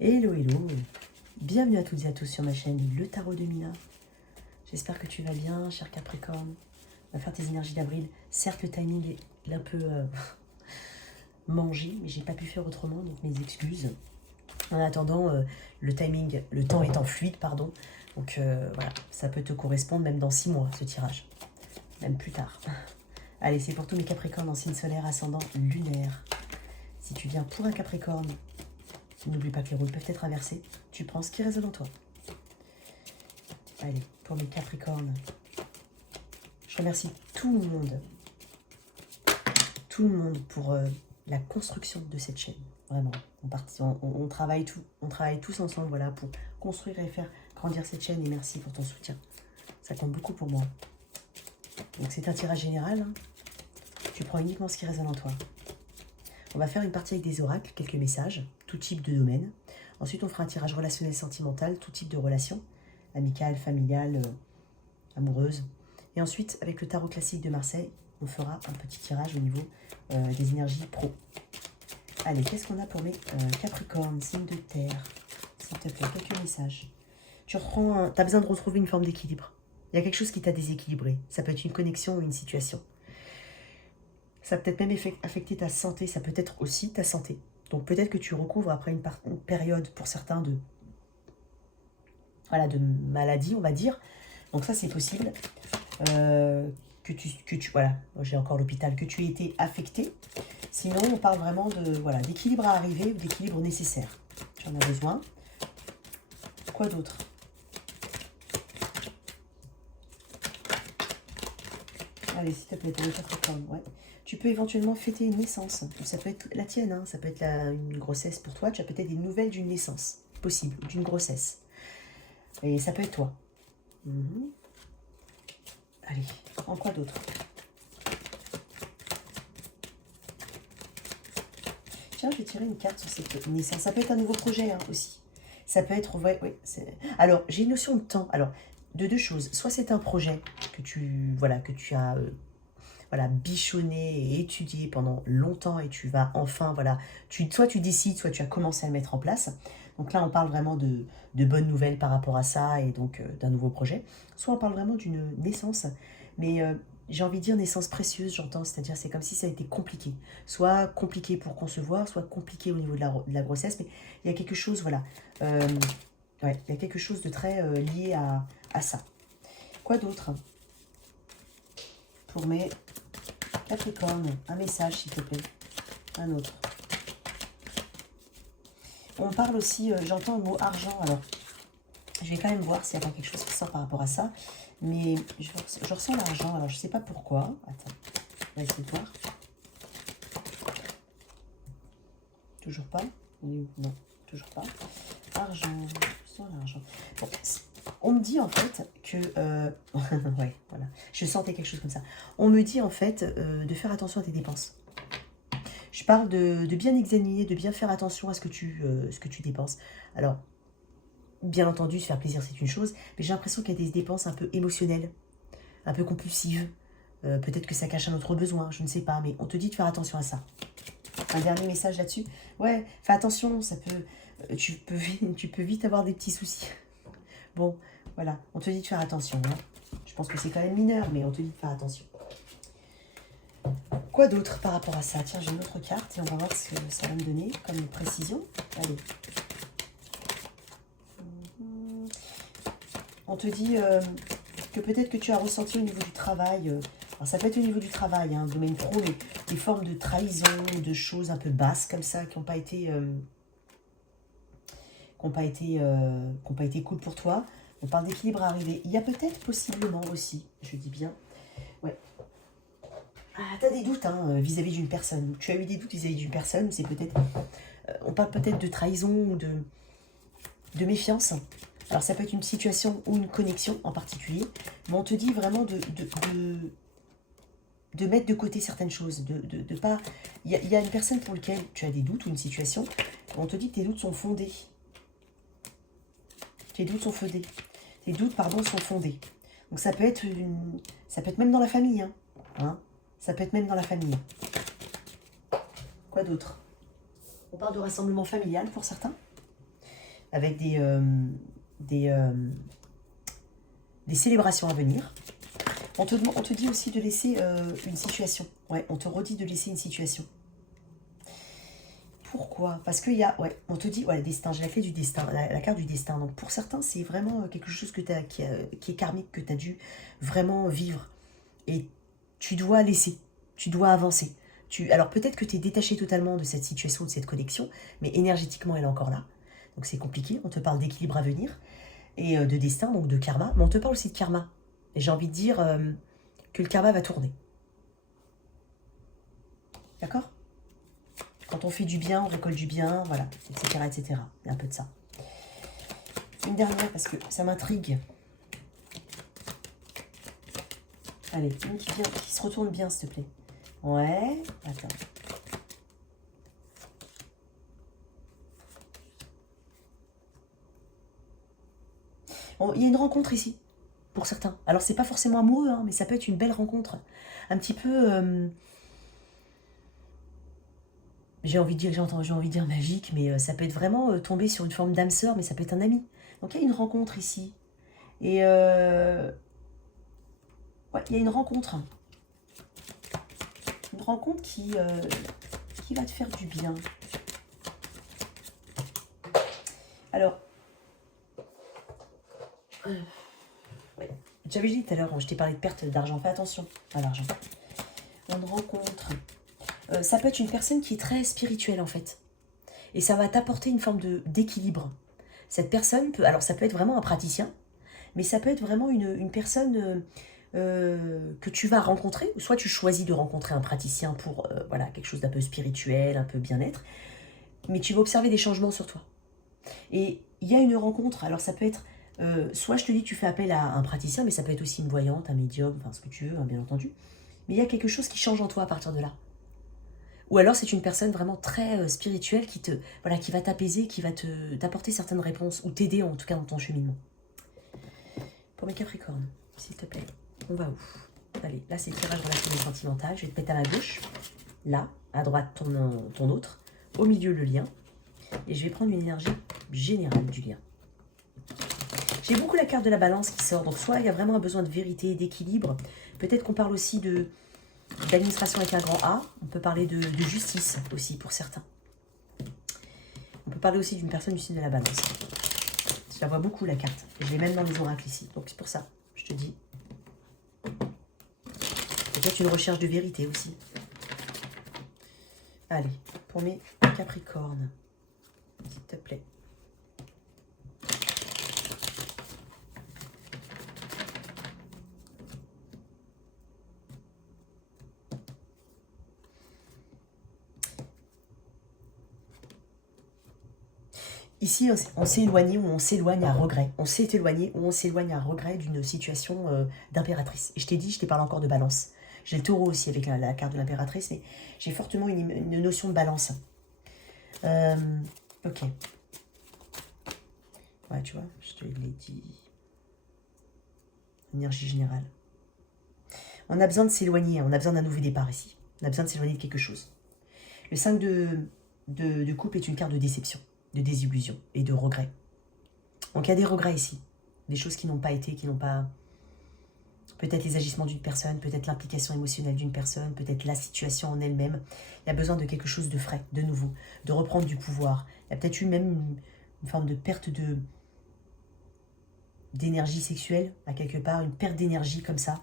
Hello, hello. Bienvenue à toutes et à tous sur ma chaîne Le Tarot de Mina. J'espère que tu vas bien, cher Capricorne. On va faire tes énergies d'avril. Certes, le timing est un peu mangé, mais j'ai pas pu faire autrement, donc mes excuses. En attendant, le temps étant fluide, pardon. Donc voilà, ça peut te correspondre même dans 6 mois, ce tirage. Même plus tard. Allez, c'est pour tous mes Capricornes en signe solaire, ascendant, lunaire. Si tu viens pour un Capricorne, n'oublie pas que les rôles peuvent être inversés. Tu prends ce qui résonne en toi. Allez, pour mes Capricornes, je remercie tout le monde pour la construction de cette chaîne. Vraiment, on travaille tous ensemble, voilà, pour construire et faire grandir cette chaîne. Et merci pour ton soutien. Ça compte beaucoup pour moi. Donc c'est un tirage général. Hein. Tu prends uniquement ce qui résonne en toi. On va faire une partie avec des oracles, quelques messages, tout type de domaine. Ensuite, on fera un tirage relationnel sentimental, tout type de relation, amicale, familiale, amoureuse. Et ensuite, avec le tarot classique de Marseille, on fera un petit tirage au niveau des énergies pro. Allez, qu'est-ce qu'on a pour mes Capricornes, signe de terre? S'il te plaît, quelques messages. Tu as besoin de retrouver une forme d'équilibre. Il y a quelque chose qui t'a déséquilibré. Ça peut être une connexion ou une situation. Ça peut être même affecter ta santé, ça peut être aussi ta santé. Donc peut-être que tu recouvres après une période pour certains de maladie, on va dire. Donc ça c'est possible. Que tu voilà, moi j'ai encore l'hôpital, que tu aies été affecté. Sinon on parle vraiment de d'équilibre à arriver ou d'équilibre nécessaire. Tu en as besoin. Quoi d'autre? Allez, s'il te plaît, pour les Capricornes, ouais. Tu peux éventuellement fêter une naissance. Ça peut être la tienne, hein. Ça peut être une grossesse pour toi. Tu as peut-être des nouvelles d'une naissance possible, d'une grossesse. Et ça peut être toi. Allez, en quoi d'autre? Tiens, je vais tirer une carte sur cette naissance. Ça peut être un nouveau projet hein, aussi. Ça peut être... Ouais, alors, j'ai une notion de temps. Alors, de deux choses. Soit c'est un projet que tu as... bichonné et étudié pendant longtemps et tu vas enfin, soit tu décides, soit tu as commencé à le mettre en place. Donc là, on parle vraiment de bonnes nouvelles par rapport à ça et donc d'un nouveau projet. Soit on parle vraiment d'une naissance, mais j'ai envie de dire naissance précieuse, j'entends, c'est-à-dire c'est comme si ça a été compliqué. Soit compliqué pour concevoir, soit compliqué au niveau de la grossesse, mais il y a quelque chose, il y a quelque chose de très lié à ça. Quoi d'autre pour mes Capricorne, un message s'il te plaît, un autre. On parle aussi, j'entends le mot argent, alors je vais quand même voir s'il y a pas quelque chose qui sort par rapport à ça, mais je ressens l'argent, alors je ne sais pas pourquoi. Attends, on va essayer de voir. Toujours pas? Non, toujours pas. Argent, je sens l'argent. Bon, on me dit en fait que... ouais, voilà. Je sentais quelque chose comme ça. On me dit en fait de faire attention à tes dépenses. Je parle de bien examiner, de bien faire attention à ce que tu dépenses. Alors, bien entendu, se faire plaisir, c'est une chose, mais j'ai l'impression qu'il y a des dépenses un peu émotionnelles, un peu compulsives. Peut-être que ça cache un autre besoin, je ne sais pas, mais on te dit de faire attention à ça. Un dernier message là-dessus. Ouais, fais attention, ça peut, tu peux vite avoir des petits soucis. Bon, voilà, on te dit de faire attention. Hein. Je pense que c'est quand même mineur, mais on te dit de faire attention. Quoi d'autre par rapport à ça? Tiens, j'ai une autre carte et on va voir ce que ça va me donner comme précision. Allez. On te dit que peut-être que tu as ressenti au niveau du travail, alors ça peut être au niveau du travail, hein, domaine pro, mais des formes de trahison, de choses un peu basses comme ça, qui n'ont pas été... cool pour toi. On parle d'équilibre à arriver. Il y a peut-être possiblement aussi, je dis bien, ouais. Ah, tu as des doutes hein, vis-à-vis d'une personne. Tu as eu des doutes vis-à-vis d'une personne, c'est peut-être... on parle peut-être de trahison ou de méfiance. Alors ça peut être une situation ou une connexion en particulier, mais on te dit vraiment de mettre de côté certaines choses, de pas... Il y a une personne pour laquelle tu as des doutes ou une situation, on te dit que tes doutes sont fondés. Tes doutes sont fondés. Tes doutes, pardon, sont fondés. Donc ça peut être même dans la famille. Hein. Ça peut être même dans la famille. Quoi d'autre? On parle de rassemblement familial pour certains. avec des célébrations à venir. On te dit aussi de laisser une situation. Ouais, on te redit de laisser une situation. Pourquoi? Parce qu'il y a, ouais, on te dit, ouais, le destin, j'ai la clé du destin, la carte du destin. Donc pour certains, c'est vraiment quelque chose qui est karmique, que tu as dû vraiment vivre. Et tu dois laisser, tu dois avancer. Alors peut-être que tu es détaché totalement de cette situation, de cette connexion, mais énergétiquement, elle est encore là. Donc c'est compliqué, on te parle d'équilibre à venir, et de destin, donc de karma, mais on te parle aussi de karma. Et j'ai envie de dire que le karma va tourner. D'accord? Quand on fait du bien, on récolte du bien, voilà, etc., etc. Il y a un peu de ça. Une dernière, parce que ça m'intrigue. Allez, une qui se retourne bien, s'il te plaît. Ouais, attends. Bon, il y a une rencontre ici, pour certains. Alors, c'est pas forcément amoureux, hein, mais ça peut être une belle rencontre. Un petit peu... j'ai envie de dire magique, mais ça peut être vraiment tomber sur une forme d'âme sœur, mais ça peut être un ami. Donc il y a une rencontre ici. Et ouais, il y a une rencontre. Une rencontre qui va te faire du bien. Alors, ouais. J'avais dit tout à l'heure, je t'ai parlé de perte d'argent. Fais attention à l'argent. Une rencontre. Ça peut être une personne qui est très spirituelle en fait. Et ça va t'apporter une forme d'équilibre. Cette personne peut... Alors ça peut être vraiment un praticien, mais ça peut être vraiment une personne que tu vas rencontrer. Soit tu choisis de rencontrer un praticien pour voilà, quelque chose d'un peu spirituel, un peu bien-être, mais tu vas observer des changements sur toi. Et il y a une rencontre, alors ça peut être... soit je te dis tu fais appel à un praticien, mais ça peut être aussi une voyante, un médium, enfin ce que tu veux, hein, bien entendu. Mais il y a quelque chose qui change en toi à partir de là. Ou alors c'est une personne vraiment très spirituelle qui va t'apaiser, qui va t'apporter certaines réponses, ou t'aider en tout cas dans ton cheminement. Pour mes Capricornes, s'il te plaît, on va où? Allez, là c'est le tirage relationnel sentimental, je vais te mettre à ma gauche, là, à droite ton autre, au milieu le lien, et je vais prendre une énergie générale du lien. J'ai beaucoup la carte de la balance qui sort, donc soit il y a vraiment un besoin de vérité, d'équilibre, peut-être qu'on parle aussi d'administration avec un grand A, on peut parler de justice aussi pour certains. On peut parler aussi d'une personne du signe de la balance. Je la vois beaucoup la carte, et je l'ai même dans les oracles ici, donc c'est pour ça, je te dis. Peut-être une recherche de vérité aussi. Allez, pour mes Capricornes, s'il te plaît. Ici, on s'est éloigné ou on s'éloigne à regret. On s'est éloigné ou on s'éloigne à regret d'une situation d'impératrice. Et je t'ai dit, je t'ai parlé encore de balance. J'ai le taureau aussi avec la carte de l'impératrice, mais j'ai fortement une notion de balance. Ok. Ouais, tu vois, je te l'ai dit. Énergie générale. On a besoin de s'éloigner, on a besoin d'un nouveau départ ici. On a besoin de s'éloigner de quelque chose. Le 5 de coupe est une carte de déception, de désillusion et de regret. Donc il y a des regrets ici. Des choses qui n'ont pas été, qui n'ont pas... Peut-être les agissements d'une personne, peut-être l'implication émotionnelle d'une personne, peut-être la situation en elle-même. Il y a besoin de quelque chose de frais, de nouveau, de reprendre du pouvoir. Il y a peut-être eu même une forme de perte d'énergie sexuelle, à quelque part, une perte d'énergie comme ça.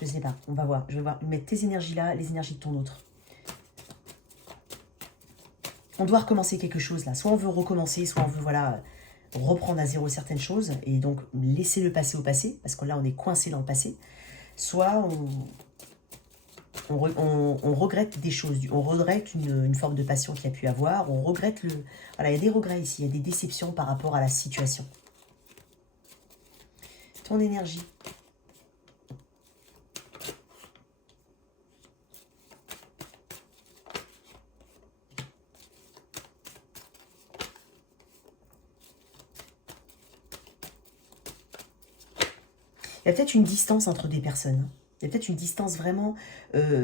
Je ne sais pas, on va voir. Je vais voir, mettre tes énergies là, les énergies de ton autre. On doit recommencer quelque chose là. Soit on veut recommencer, soit on veut voilà, reprendre à zéro certaines choses et donc laisser le passé au passé, parce que là on est coincé dans le passé. Soit on regrette des choses, on regrette une forme de passion qu'il y a pu avoir, on regrette le... Voilà, il y a des regrets ici, il y a des déceptions par rapport à la situation. Ton énergie. Il y a peut-être une distance entre des personnes. Il y a peut-être une distance vraiment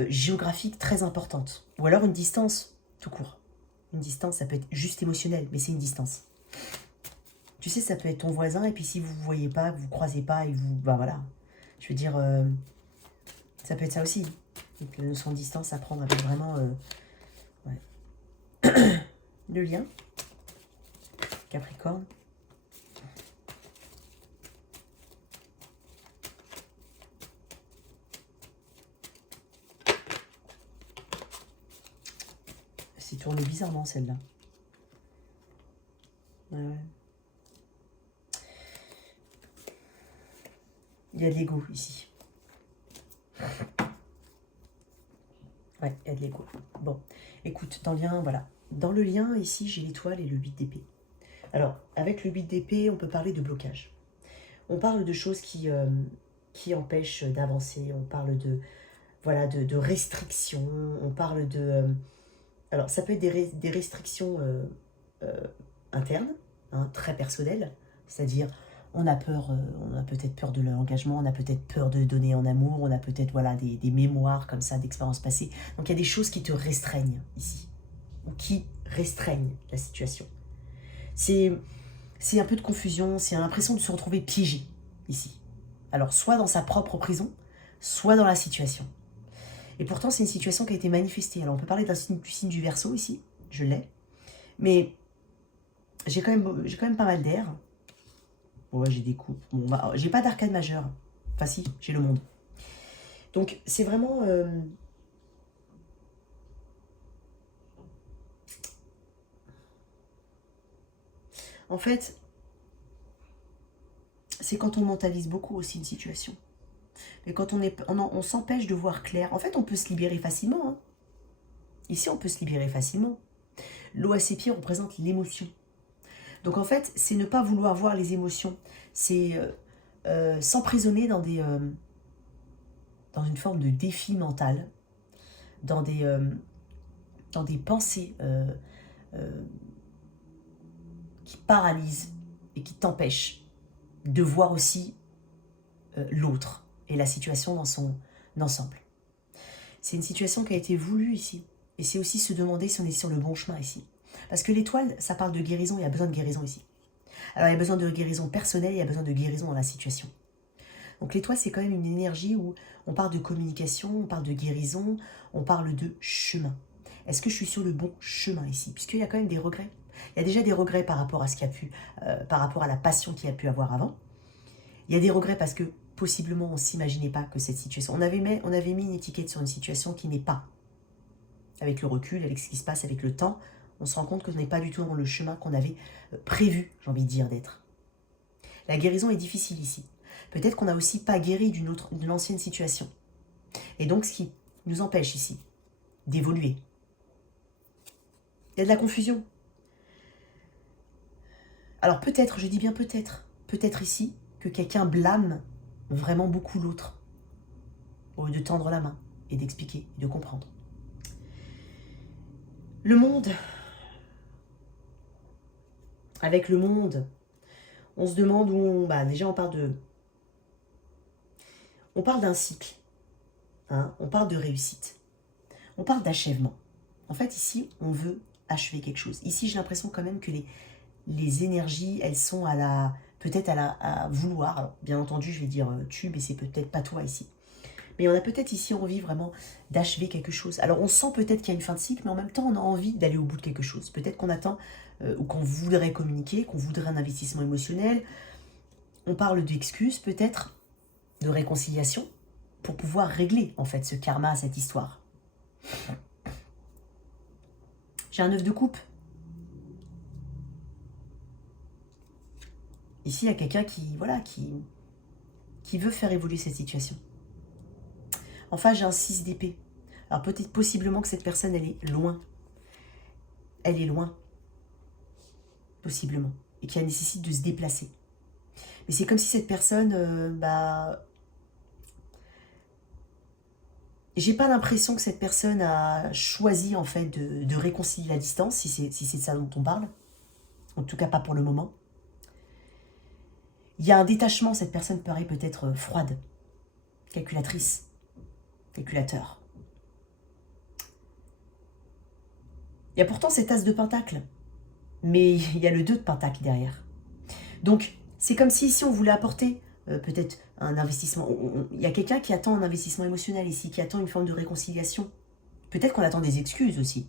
géographique très importante. Ou alors une distance tout court. Une distance, ça peut être juste émotionnel, mais c'est une distance. Tu sais, ça peut être ton voisin, et puis si vous ne vous voyez pas, vous ne croisez pas, et vous... Bah voilà. Je veux dire, ça peut être ça aussi. Donc la notion de distance à prendre avec vraiment... ouais. Le lien. Capricorne. C'est tourné bizarrement celle-là. Ouais. Il y a de l'ego ici. Ouais, il y a de l'ego. Bon, écoute, dans le lien, voilà. Dans le lien, ici, j'ai l'étoile et le 8 d'épée. Alors, avec le 8 d'épée, on peut parler de blocage. On parle de choses qui empêchent d'avancer. On parle de, voilà, de restrictions. On parle de... alors, ça peut être des restrictions internes, hein, très personnelles. C'est-à-dire, on a peur, on a peut-être peur de l'engagement, on a peut-être peur de donner en amour, on a peut-être voilà, des mémoires comme ça d'expériences passées. Donc, il y a des choses qui te restreignent ici, ou qui restreignent la situation. C'est un peu de confusion, c'est l'impression de se retrouver piégé ici. Alors, soit dans sa propre prison, soit dans la situation. Et pourtant, c'est une situation qui a été manifestée. Alors, on peut parler du signe du Verseau ici, je l'ai. Mais j'ai quand même pas mal d'air. Bon, ouais, j'ai des coupes. Bon, bah, j'ai pas d'arcade majeur. Enfin, si, j'ai le monde. Donc, c'est vraiment... En fait, c'est quand on mentalise beaucoup aussi une situation. Mais quand on s'empêche de voir clair, en fait, on peut se libérer facilement. Hein. Ici, on peut se libérer facilement. L'eau à ses pieds représente l'émotion. Donc, en fait, c'est ne pas vouloir voir les émotions. C'est s'emprisonner dans une forme de défi mental, dans des pensées qui paralysent et qui t'empêchent de voir aussi l'autre et la situation dans son ensemble. C'est une situation qui a été voulue ici. Et c'est aussi se demander si on est sur le bon chemin ici. Parce que l'étoile, ça parle de guérison, il y a besoin de guérison ici. Alors il y a besoin de guérison personnelle, il y a besoin de guérison dans la situation. Donc l'étoile, c'est quand même une énergie où on parle de communication, on parle de guérison, on parle de chemin. Est-ce que je suis sur le bon chemin ici? Puisqu'il y a quand même des regrets. Il y a déjà des regrets par rapport à ce qu'il y a pu, par rapport à la passion qu'il y a pu avoir avant. Il y a des regrets parce que possiblement on ne s'imaginait pas que cette situation... On avait mis une étiquette sur une situation qui n'est pas. Avec le recul, avec ce qui se passe, avec le temps, on se rend compte que ce n'est pas du tout dans le chemin qu'on avait prévu, j'ai envie de dire, d'être. La guérison est difficile ici. Peut-être qu'on n'a aussi pas guéri d'une ancienne situation. Et donc, ce qui nous empêche ici d'évoluer. Il y a de la confusion. Alors peut-être, je dis bien peut-être ici, que quelqu'un blâme vraiment beaucoup l'autre, au lieu de tendre la main et d'expliquer, de comprendre. Le monde, avec le monde, on se demande où déjà on parle d'un cycle, hein, on parle de réussite, on parle d'achèvement. En fait, ici, on veut achever quelque chose. Ici, j'ai l'impression quand même que les énergies, elles sont peut-être à vouloir. Alors, bien entendu, je vais dire tu, mais c'est peut-être pas toi ici. Mais on a peut-être ici envie vraiment d'achever quelque chose. Alors, on sent peut-être qu'il y a une fin de cycle, mais en même temps, on a envie d'aller au bout de quelque chose. Peut-être qu'on attend ou qu'on voudrait communiquer, qu'on voudrait un investissement émotionnel. On parle d'excuses, peut-être, de réconciliation, pour pouvoir régler, en fait, ce karma, cette histoire. J'ai un 9 de coupe. Ici, il y a quelqu'un qui veut faire évoluer cette situation. Enfin, j'ai un 6 d'épée. Alors peut-être possiblement que cette personne, elle est loin. Elle est loin. Possiblement. Et qui nécessite de se déplacer. Mais c'est comme si cette personne, j'ai pas l'impression que cette personne a choisi en fait de réconcilier la distance, si c'est de ça dont on parle. En tout cas, pas pour le moment. Il y a un détachement, cette personne paraît peut-être froide, calculatrice, calculateur. Il y a pourtant cet as de pentacle, mais il y a le 2 de pentacle derrière. Donc, c'est comme si ici, on voulait apporter peut-être un investissement. Il y a quelqu'un qui attend un investissement émotionnel ici, qui attend une forme de réconciliation. Peut-être qu'on attend des excuses aussi.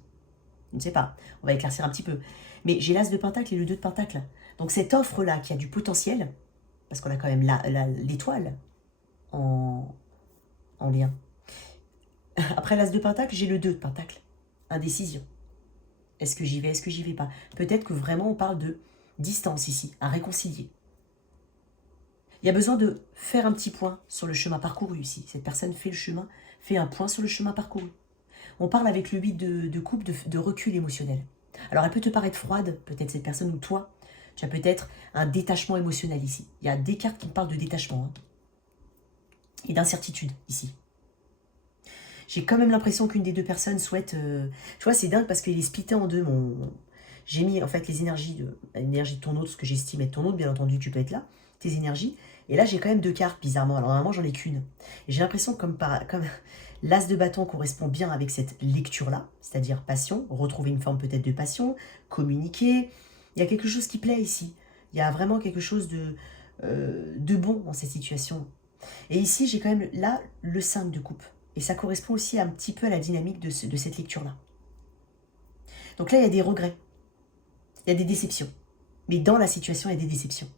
Je ne sais pas. On va éclaircir un petit peu. Mais j'ai l'As de Pentacle et le 2 de Pentacle. Donc, cette offre-là qui a du potentiel, parce qu'on a quand même l'étoile en lien. Après l'As de Pentacle, j'ai le 2 de Pentacle. Indécision. Est-ce que j'y vais, est-ce que j'y vais pas? Peut-être que vraiment on parle de distance ici, à réconcilier. Il y a besoin de faire un petit point sur le chemin parcouru ici. Cette personne fait le chemin, fait un point sur le chemin parcouru. On parle avec le 8 de coupe de recul émotionnel. Alors elle peut te paraître froide, peut-être cette personne ou toi. Tu as peut-être un détachement émotionnel ici. Il y a des cartes qui me parlent de détachement et d'incertitude ici. J'ai quand même l'impression qu'une des deux personnes souhaite... Tu vois, c'est dingue parce qu'il est splitté en deux. J'ai mis en fait les énergies de ton autre, ce que j'estime être ton autre, bien entendu, tu peux être là, tes énergies. Et là, j'ai quand même deux cartes, bizarrement. Alors, normalement, j'en ai qu'une. Et j'ai l'impression que comme l'As de bâton correspond bien avec cette lecture-là, c'est-à-dire passion, retrouver une forme peut-être de passion, communiquer. Il y a quelque chose qui plaît ici. Il y a vraiment quelque chose de bon dans cette situation. Et ici, j'ai quand même là le 5 de coupe. Et ça correspond aussi un petit peu à la dynamique de cette lecture-là. Donc là, il y a des regrets. Il y a des déceptions. Mais dans la situation, il y a des déceptions.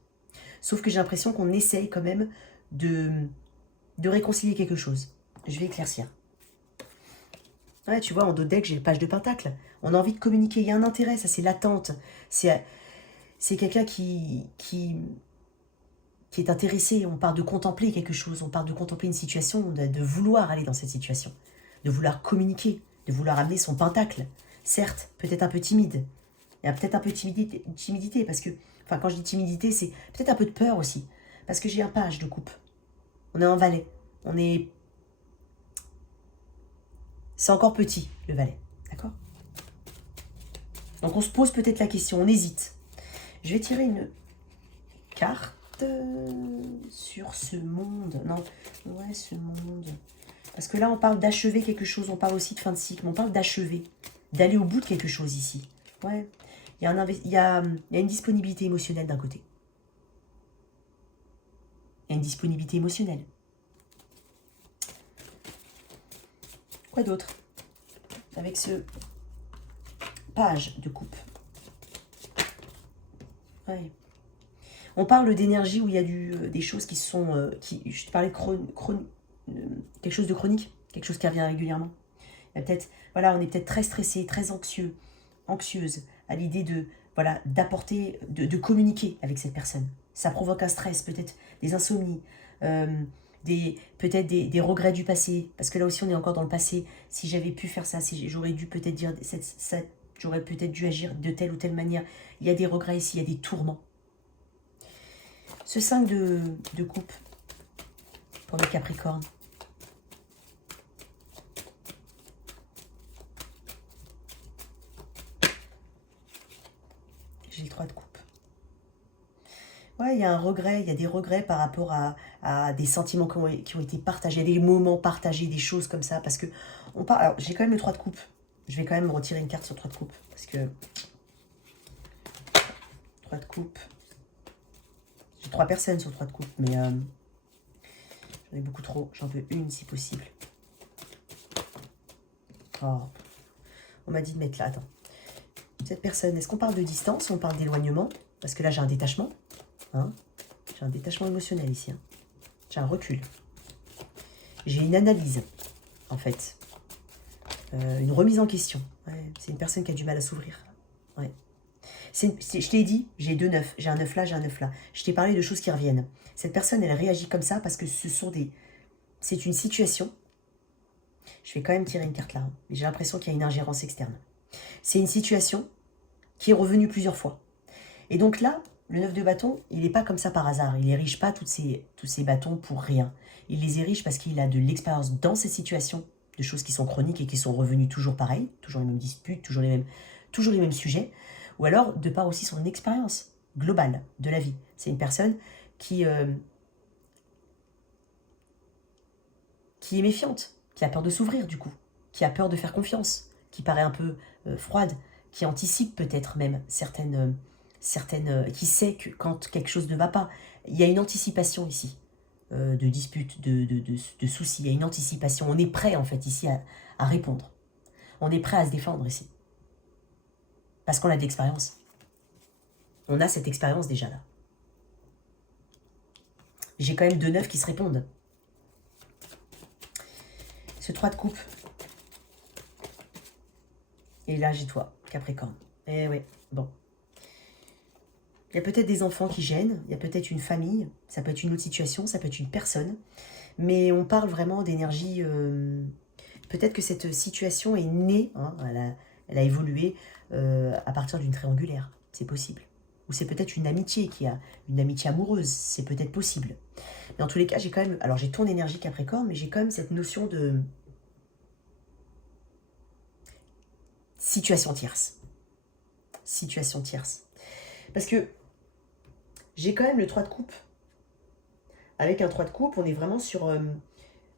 Sauf que j'ai l'impression qu'on essaye quand même de réconcilier quelque chose. Je vais éclaircir. Ouais, tu vois, en dos de deck, j'ai le page de Pentacle. On a envie de communiquer. Il y a un intérêt, ça c'est l'attente. C'est quelqu'un qui est intéressé. On parle de contempler quelque chose. On parle de contempler une situation, de vouloir aller dans cette situation. De vouloir communiquer. De vouloir amener son Pentacle. Certes, peut-être un peu timide. Il y a peut-être un peu de timidité parce que... Enfin, quand je dis timidité, c'est peut-être un peu de peur aussi. Parce que j'ai un page de coupe. On est en valet. C'est encore petit, le valet. D'accord? Donc, on se pose peut-être la question. On hésite. Je vais tirer une carte sur ce monde. Non, ouais, ce monde. Parce que là, on parle d'achever quelque chose. On parle aussi de fin de cycle. On parle d'achever. D'aller au bout de quelque chose ici. Ouais. Il y a une disponibilité émotionnelle d'un côté. Il y a une disponibilité émotionnelle. Quoi d'autre? Avec ce page de coupe. Ouais. On parle d'énergie où il y a des choses qui sont... je te parlais de quelque chose de chronique. Quelque chose qui revient régulièrement. Il y a peut-être... Voilà, on est peut-être très stressé, très anxieuse à l'idée d'apporter, de communiquer avec cette personne. Ça provoque un stress, peut-être des insomnies, peut-être des regrets du passé, parce que là aussi on est encore dans le passé. Si j'avais pu faire ça, si j'aurais dû peut-être dire j'aurais peut-être dû agir de telle ou telle manière. Il y a des regrets ici, il y a des tourments. Ce 5 de coupe pour le Capricorne. J'ai le 3 de coupe. Ouais, il y a un regret, il y a des regrets par rapport à des sentiments qui ont été partagés, des moments partagés, des choses comme ça. Parce que on parle. Alors, j'ai quand même le 3 de coupe. Je vais quand même retirer une carte sur 3 de coupe. Parce que 3 de coupe. J'ai 3 personnes sur 3 de coupe, mais j'en ai beaucoup trop. J'en veux une si possible. Oh. On m'a dit de mettre là. Attends. Cette personne, est-ce qu'on parle de distance ou on parle d'éloignement? Parce que là, j'ai un détachement. Hein, j'ai un détachement émotionnel ici. Hein. J'ai un recul. J'ai une analyse, en fait. Une remise en question. Ouais, c'est une personne qui a du mal à s'ouvrir. Ouais. Je t'ai dit, j'ai 2 9. J'ai un 9 là, j'ai un 9 là. Je t'ai parlé de choses qui reviennent. Cette personne, elle réagit comme ça parce que c'est une situation. Je vais quand même tirer une carte là. Hein, mais j'ai l'impression qu'il y a une ingérence externe. C'est une situation qui est revenue plusieurs fois. Et donc là, le 9 de bâton, il n'est pas comme ça par hasard. Il n'érige pas tous ces bâtons pour rien. Il les érige parce qu'il a de l'expérience dans ces situations, de choses qui sont chroniques et qui sont revenues toujours pareilles, toujours les mêmes disputes, toujours les mêmes sujets, ou alors de par aussi son expérience globale de la vie. C'est une personne qui est méfiante, qui a peur de s'ouvrir du coup, qui a peur de faire confiance, qui paraît un peu froide, qui anticipe peut-être même certaines qui sait que quand quelque chose ne va pas, il y a une anticipation ici, de disputes, de soucis, il y a une anticipation. On est prêt en fait ici à répondre. On est prêt à se défendre ici. Parce qu'on a de l'expérience. On a cette expérience déjà là. J'ai quand même 2 9 qui se répondent. Ce 3 de coupe. Et là, j'ai toi, Capricorne. Eh oui, bon. Il y a peut-être des enfants qui gênent, il y a peut-être une famille, ça peut être une autre situation, ça peut être une personne. Mais on parle vraiment d'énergie... peut-être que cette situation est née, hein, elle a évolué à partir d'une triangulaire. C'est possible. Ou c'est peut-être une amitié une amitié amoureuse. C'est peut-être possible. Mais en tous les cas, j'ai quand même... Alors, j'ai ton énergie Capricorne, mais j'ai quand même cette notion de... situation tierce. Situation tierce. Parce que j'ai quand même le 3 de coupe. Avec un 3 de coupe, on est vraiment sur...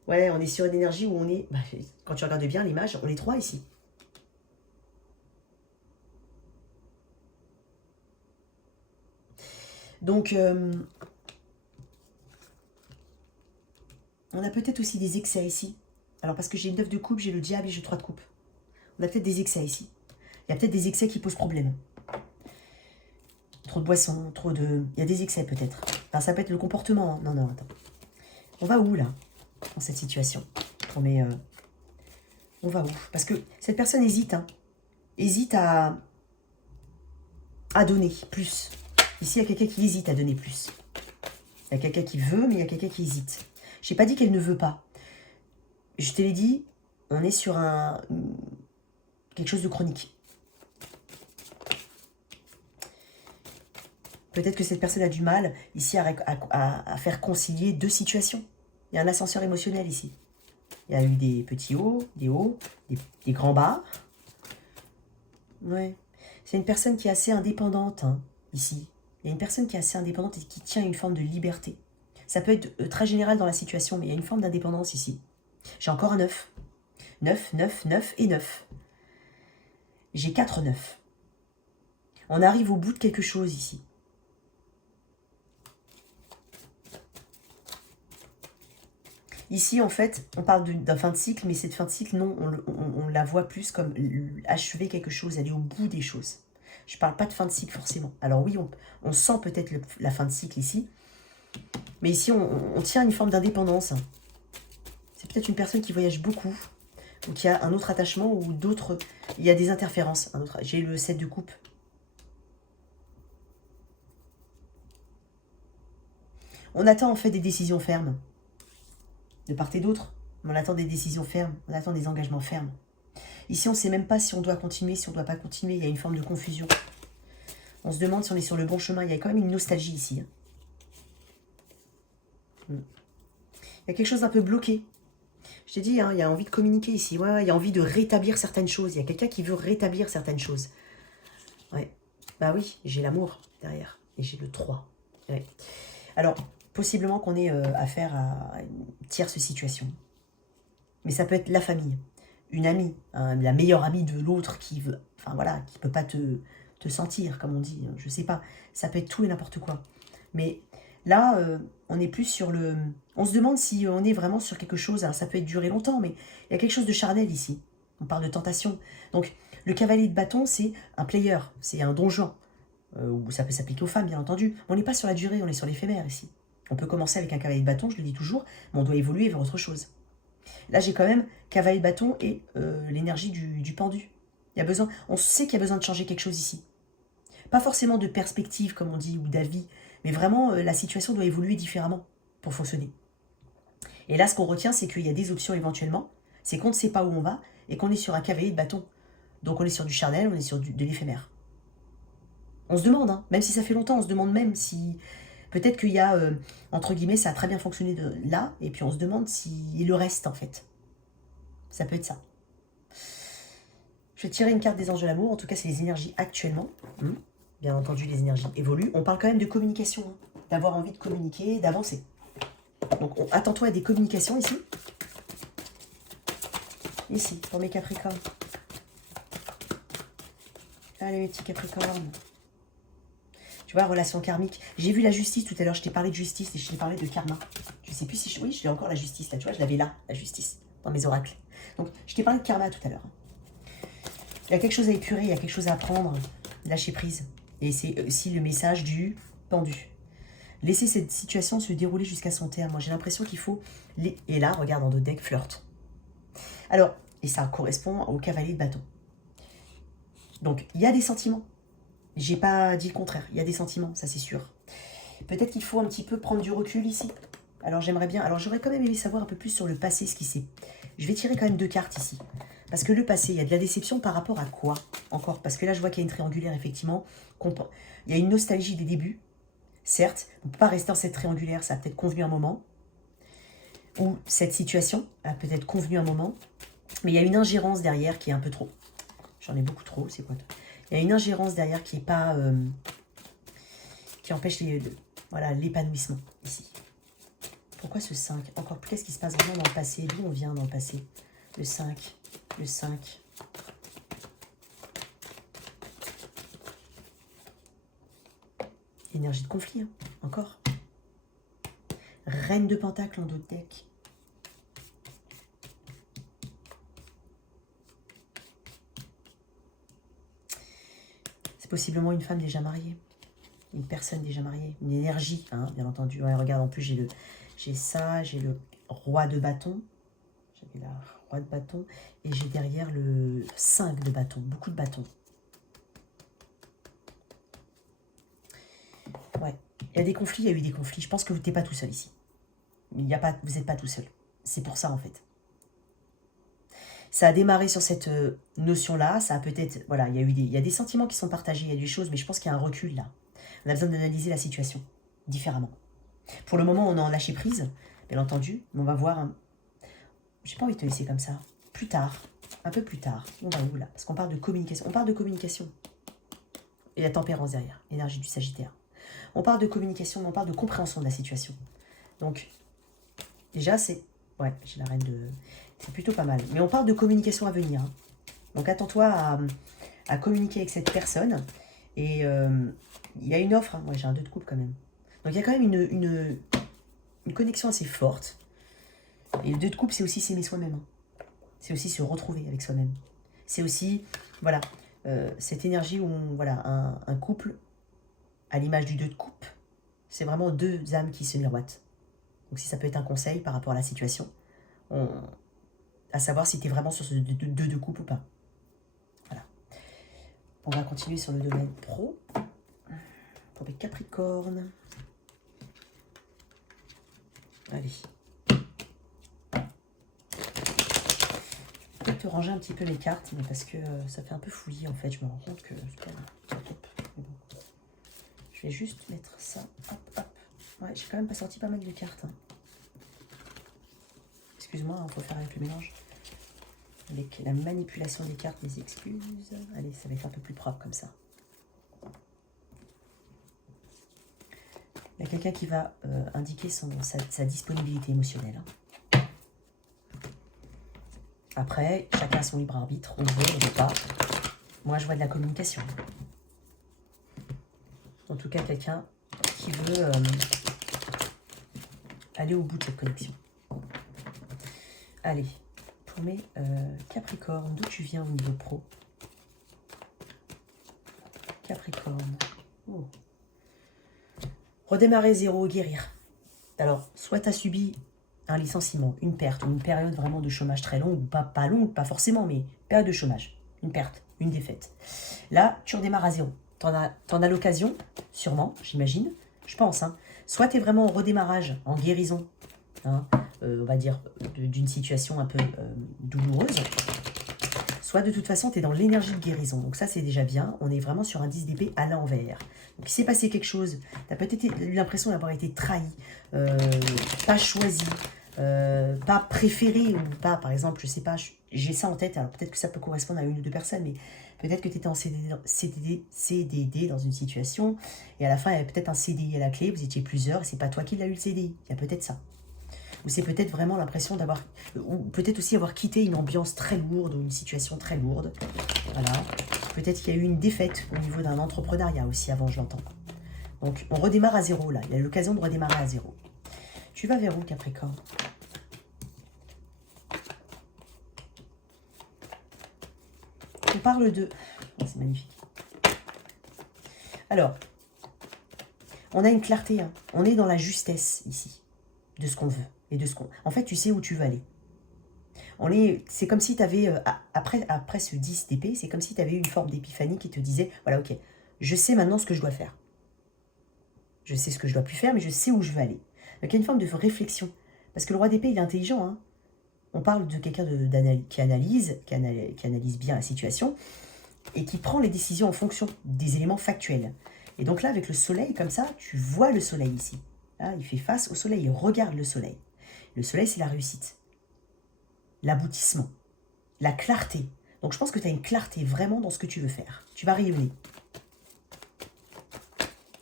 ouais, on est sur une énergie où on est... Bah, quand tu regardes bien l'image, on est 3 ici. Donc, on a peut-être aussi des excès ici. Alors, parce que j'ai le 9 de coupe, j'ai le diable et j'ai le 3 de coupe. On a peut-être des excès ici. Il y a peut-être des excès qui posent problème. Trop de boissons, trop de... Il y a des excès peut-être. Enfin, ça peut être le comportement. Hein. Non, non, attends. On va où, là, dans cette situation? On va où? Parce que cette personne hésite. Hein. Hésite à donner plus. Ici, il y a quelqu'un qui hésite à donner plus. Il y a quelqu'un qui veut, mais il y a quelqu'un qui hésite. Je n'ai pas dit qu'elle ne veut pas. Je te l'ai dit, on est sur quelque chose de chronique. Peut-être que cette personne a du mal ici à faire concilier 2 situations. Il y a un ascenseur émotionnel ici. Il y a eu des petits hauts, des grands bas. Ouais. C'est une personne qui est assez indépendante, hein, ici. Il y a une personne qui est assez indépendante et qui tient une forme de liberté. Ça peut être très général dans la situation, mais il y a une forme d'indépendance ici. J'ai encore un 9. 9, 9, 9 et 9. J'ai 4 9. On arrive au bout de quelque chose ici. Ici, en fait, on parle d'un fin de cycle, mais cette fin de cycle, non, on la voit plus comme achever quelque chose, aller au bout des choses. Je ne parle pas de fin de cycle forcément. Alors oui, on sent peut-être la fin de cycle ici, mais ici, on tient une forme d'indépendance. C'est peut-être une personne qui voyage beaucoup, ou qui a un autre attachement, ou d'autres... Il y a des interférences. J'ai le 7 de coupe. On attend en fait des décisions fermes. De part et d'autre, on attend des décisions fermes, on attend des engagements fermes. Ici, on ne sait même pas si on doit continuer, si on ne doit pas continuer. Il y a une forme de confusion. On se demande si on est sur le bon chemin. Il y a quand même une nostalgie ici. Il y a quelque chose d'un peu bloqué. Je t'ai dit, hein, il y a envie de communiquer ici. Ouais, il y a envie de rétablir certaines choses. Il y a quelqu'un qui veut rétablir certaines choses. Ouais. Bah oui, j'ai l'amour derrière. Et j'ai le 3. Ouais. Alors, possiblement qu'on ait affaire à une tierce situation. Mais ça peut être la famille, une amie, hein, la meilleure amie de l'autre qui veut, enfin voilà, qui peut pas te sentir, comme on dit, je sais pas. Ça peut être tout et n'importe quoi. Mais là, on est plus sur le... On se demande si on est vraiment sur quelque chose, alors ça peut être duré longtemps, mais il y a quelque chose de charnel ici. On parle de tentation. Donc, le cavalier de bâton, c'est un player, c'est un donjon. Ou ça peut s'appliquer aux femmes, bien entendu. On n'est pas sur la durée, on est sur l'éphémère ici. On peut commencer avec un cavalier de bâton, je le dis toujours, mais on doit évoluer vers autre chose. Là, j'ai quand même cavalier de bâton et l'énergie du pendu. Il y a besoin, on sait qu'il y a besoin de changer quelque chose ici. Pas forcément de perspective, comme on dit, ou d'avis, mais vraiment, la situation doit évoluer différemment pour fonctionner. Et là, ce qu'on retient, c'est qu'il y a des options éventuellement, c'est qu'on ne sait pas où on va, et qu'on est sur un cavalier de bâton. Donc on est sur du charnel, on est sur de l'éphémère. On se demande, hein, même si ça fait longtemps, on se demande même si... Peut-être qu'il y a, entre guillemets, ça a très bien fonctionné là, et puis on se demande si le reste, en fait. Ça peut être ça. Je vais tirer une carte des anges de l'amour, en tout cas, c'est les énergies actuellement. Bien entendu, les énergies évoluent. On parle quand même de communication, hein, d'avoir envie de communiquer, d'avancer. Donc, attends-toi à des communications ici. Ici, pour mes Capricornes. Allez, mes petits Capricornes. Tu vois, relation karmique. J'ai vu la justice tout à l'heure, je t'ai parlé de justice et je t'ai parlé de karma. Je sais plus si je... Oui, je l'ai encore la justice, là, tu vois, je l'avais là, la justice, dans mes oracles. Donc, je t'ai parlé de karma tout à l'heure. Il y a quelque chose à épurer, il y a quelque chose à apprendre, lâcher prise. Et c'est aussi le message du pendu. Laisser cette situation se dérouler jusqu'à son terme. Moi, j'ai l'impression qu'il faut... Et là, regarde, dans d'autres decks, flirte. Alors, et ça correspond au cavalier de bâton. Donc, il y a des sentiments. J'ai pas dit le contraire. Il y a des sentiments, ça c'est sûr. Peut-être qu'il faut un petit peu prendre du recul ici. Alors, j'aimerais bien... Alors, j'aurais quand même aimé savoir un peu plus sur le passé, ce qui s'est... Je vais tirer quand même 2 cartes ici. Parce que le passé, il y a de la déception par rapport à quoi? Encore, parce que là, je vois qu'il y a une triangulaire, effectivement. Il y a une nostalgie des débuts. Certes, on ne peut pas rester dans cette triangulaire, ça a peut-être convenu un moment. Ou cette situation a peut-être convenu un moment. Mais il y a une ingérence derrière qui est un peu trop. J'en ai beaucoup trop, c'est quoi? Il y a une ingérence derrière qui est pas... qui empêche voilà, l'épanouissement, ici. Pourquoi ce 5? Encore plus, qu'est-ce qui se passe vraiment dans le passé? D'où on vient dans le passé? Le 5, le 5. Énergie de conflit, hein, encore. Reine de Pentacle en d'autres decks. C'est possiblement une femme déjà mariée. Une personne déjà mariée. Une énergie, hein, bien entendu. Ouais, regarde, en plus, j'ai ça, j'ai le roi de bâton. J'avais la roi de bâton. Et j'ai derrière le 5 de bâton. Beaucoup de bâtons. Ouais. Il y a des conflits, il y a eu des conflits. Je pense que vous n'êtes pas tout seul ici. Vous n'êtes pas tout seul. C'est pour ça, en fait. Ça a démarré sur cette notion-là. Ça a peut-être... Voilà, il y a des sentiments qui sont partagés. Il y a des choses, mais je pense qu'il y a un recul, là. On a besoin d'analyser la situation différemment. Pour le moment, on est en lâcher prise, bien entendu. Mais on va voir... J'ai pas envie de te laisser comme ça. Plus tard, un peu plus tard. On va où, là? Parce qu'on parle de communication. On parle de communication. Et la tempérance derrière. L'énergie du Sagittaire. On parle de communication, on parle de compréhension de la situation. Donc, déjà, c'est... Ouais, j'ai la reine de... C'est plutôt pas mal. Mais on parle de communication à venir. Hein. Donc, attends-toi à communiquer avec cette personne. Et il y a une offre. Hein. Ouais, j'ai un 2 de coupe quand même. Donc, il y a quand même une connexion assez forte. Et le 2 de coupe, c'est aussi s'aimer soi-même. Hein. C'est aussi se retrouver avec soi-même. C'est aussi, voilà, cette énergie où, voilà, un couple, à l'image du 2 de coupe, c'est vraiment 2 âmes qui se miroitent. Donc, si ça peut être un conseil par rapport à la situation, à savoir si tu es vraiment sur ce 2 de coupe ou pas. Voilà. On va continuer sur le domaine pro. Pour les Capricornes. Allez. Je vais te ranger un petit peu les cartes, mais parce que ça fait un peu fouillis en fait. Je me rends compte que c'est pas top. Bon. Je vais juste mettre ça. Hop, hop. Ouais, j'ai quand même pas sorti pas mal de cartes. Hein. Excuse-moi, on peut faire avec le mélange. Avec la manipulation des cartes, mes excuses. Allez, ça va être un peu plus propre comme ça. Il y a quelqu'un qui va indiquer sa disponibilité émotionnelle. Hein. Après, chacun a son libre arbitre. On veut, on ne veut pas. Moi, je vois de la communication. En tout cas, quelqu'un qui veut aller au bout de cette connexion. Allez, pour mes Capricornes, d'où tu viens au niveau pro? Capricorne. Oh. Redémarrer 0, guérir. Alors, soit tu as subi un licenciement, une perte, ou une période vraiment de chômage très longue, ou pas longue, pas forcément, mais période de chômage, une perte, une défaite. Là, tu redémarres à 0. T'en as l'occasion, sûrement, j'imagine, je pense. Hein. Soit tu es vraiment en redémarrage, en guérison, hein, on va dire, d'une situation un peu douloureuse, soit de toute façon, tu es dans l'énergie de guérison. Donc ça, c'est déjà bien. On est vraiment sur un 10 d'épée à l'envers. Donc il s'est passé quelque chose, tu as peut-être eu l'impression d'avoir été trahi, pas choisi, pas préféré, ou pas, par exemple, je sais pas, j'ai ça en tête, alors peut-être que ça peut correspondre à 1 ou 2 personnes, mais peut-être que tu étais en CDD dans une situation, et à la fin, il y avait peut-être un CDI à la clé, vous étiez plusieurs, et c'est pas toi qui l'as eu le CDI, il y a peut-être ça. Ou c'est peut-être vraiment l'impression d'avoir, ou peut-être aussi avoir quitté une ambiance très lourde, ou une situation très lourde, voilà. Peut-être qu'il y a eu une défaite au niveau d'un entrepreneuriat aussi avant, je l'entends. Donc, on redémarre à zéro, là. Il y a l'occasion de redémarrer à zéro. Tu vas vers où, Capricorne? On parle de... Oh, c'est magnifique. Alors, on a une clarté. Hein. On est dans la justesse, ici, de ce qu'on veut. Et de ce qu'on... En fait, tu sais où tu veux aller. C'est comme si tu avais... après ce 10 d'épée, c'est comme si tu avais une forme d'épiphanie qui te disait, voilà, ok, je sais maintenant ce que je dois faire. Je sais ce que je dois plus faire, mais je sais où je veux aller. Donc, il y a une forme de réflexion. Parce que le roi d'épée, il est intelligent. Hein. On parle de quelqu'un qui analyse bien la situation et qui prend les décisions en fonction des éléments factuels. Et donc là, avec le soleil, comme ça, tu vois le soleil ici. Là, il fait face au soleil, il regarde le soleil. Le soleil, c'est la réussite, l'aboutissement, la clarté. Donc je pense que tu as une clarté vraiment dans ce que tu veux faire. Tu vas rayonner.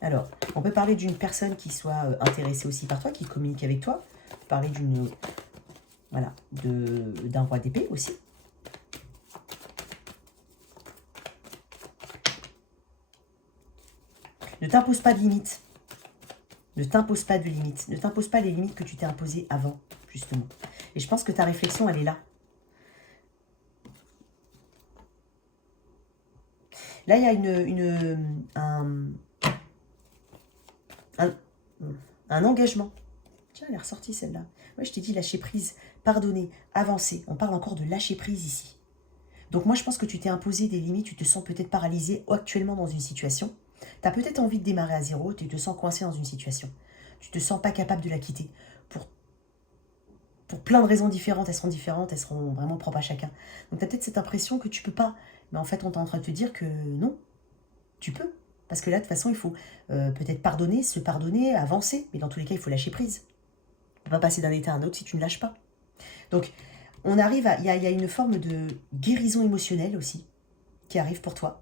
Alors, on peut parler d'une personne qui soit intéressée aussi par toi, qui communique avec toi. On peut parler d'une... Voilà, d'un roi d'épée aussi. Ne t'impose pas de limites. Ne t'impose pas de limites. Ne t'impose pas les limites que tu t'es imposées avant, justement. Et je pense que ta réflexion, elle est là. Là, il y a un engagement. Tiens, elle est ressortie celle-là. Ouais, je t'ai dit lâcher prise, pardonner, avancer. On parle encore de lâcher prise ici. Donc moi, je pense que tu t'es imposé des limites, tu te sens peut-être paralysé actuellement dans une situation. Tu as peut-être envie de démarrer à zéro, tu te sens coincé dans une situation. Tu te sens pas capable de la quitter. Pour plein de raisons différentes, elles seront vraiment propres à chacun. Donc tu as peut-être cette impression que tu peux pas. Mais en fait, on est en train de te dire que non, tu peux. Parce que là, de toute façon, il faut peut-être pardonner, se pardonner, avancer. Mais dans tous les cas, il faut lâcher prise. On va passer d'un état à un autre si tu ne lâches pas. Donc, on arrive à... Il y a une forme de guérison émotionnelle aussi qui arrive pour toi.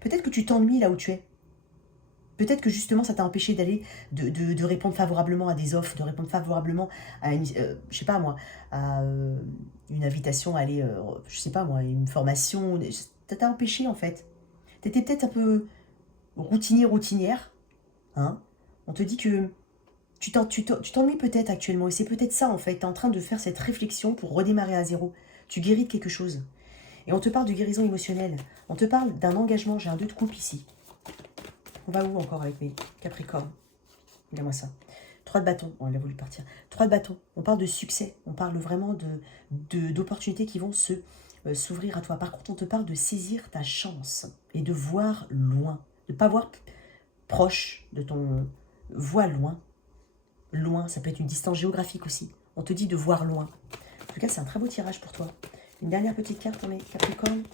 Peut-être que tu t'ennuies là où tu es. Peut-être que justement, ça t'a empêché d'aller, de répondre favorablement à des offres, de répondre favorablement à une, je sais pas moi, à une invitation à aller, je sais pas moi, une formation. Ça t'a empêché en fait. T'étais peut-être un peu routinière. Hein. On te dit que tu t'ennuies peut-être actuellement. Et c'est peut-être ça en fait. Tu es en train de faire cette réflexion pour redémarrer à zéro. Tu guéris de quelque chose. Et on te parle de guérison émotionnelle. On te parle d'un engagement. J'ai un 2 de coupe ici. On va où encore avec mes Capricornes? Regarde-moi ça. 3 de bâton. Oh, il a voulu partir. 3 de bâton. On parle de succès. On parle vraiment d'opportunités qui vont s'ouvrir à toi. Par contre, on te parle de saisir ta chance et de voir loin. De ne pas voir proche de ton... Vois loin. Loin, ça peut être une distance géographique aussi. On te dit de voir loin. En tout cas, c'est un très beau tirage pour toi. Une dernière petite carte pour mes Capricornes.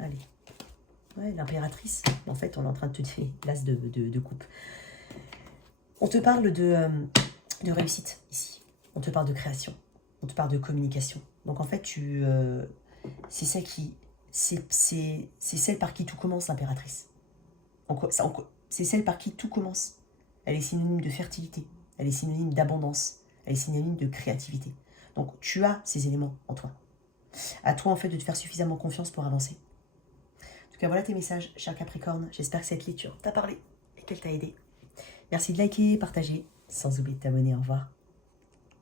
Allez. Ouais, l'impératrice. En fait, on est en train de te dire l'as de coupe. On te parle de réussite ici. On te parle de création. On te parle de communication. Donc en fait, c'est ça qui... C'est celle par qui tout commence, l'impératrice. C'est celle par qui tout commence. Elle est synonyme de fertilité. Elle est synonyme d'abondance. Elle est synonyme de créativité. Donc tu as ces éléments en toi. À toi en fait de te faire suffisamment confiance pour avancer. En tout cas, voilà tes messages, cher Capricorne. J'espère que cette lecture t'a parlé et qu'elle t'a aidé. Merci de liker, partager, sans oublier de t'abonner. Au revoir.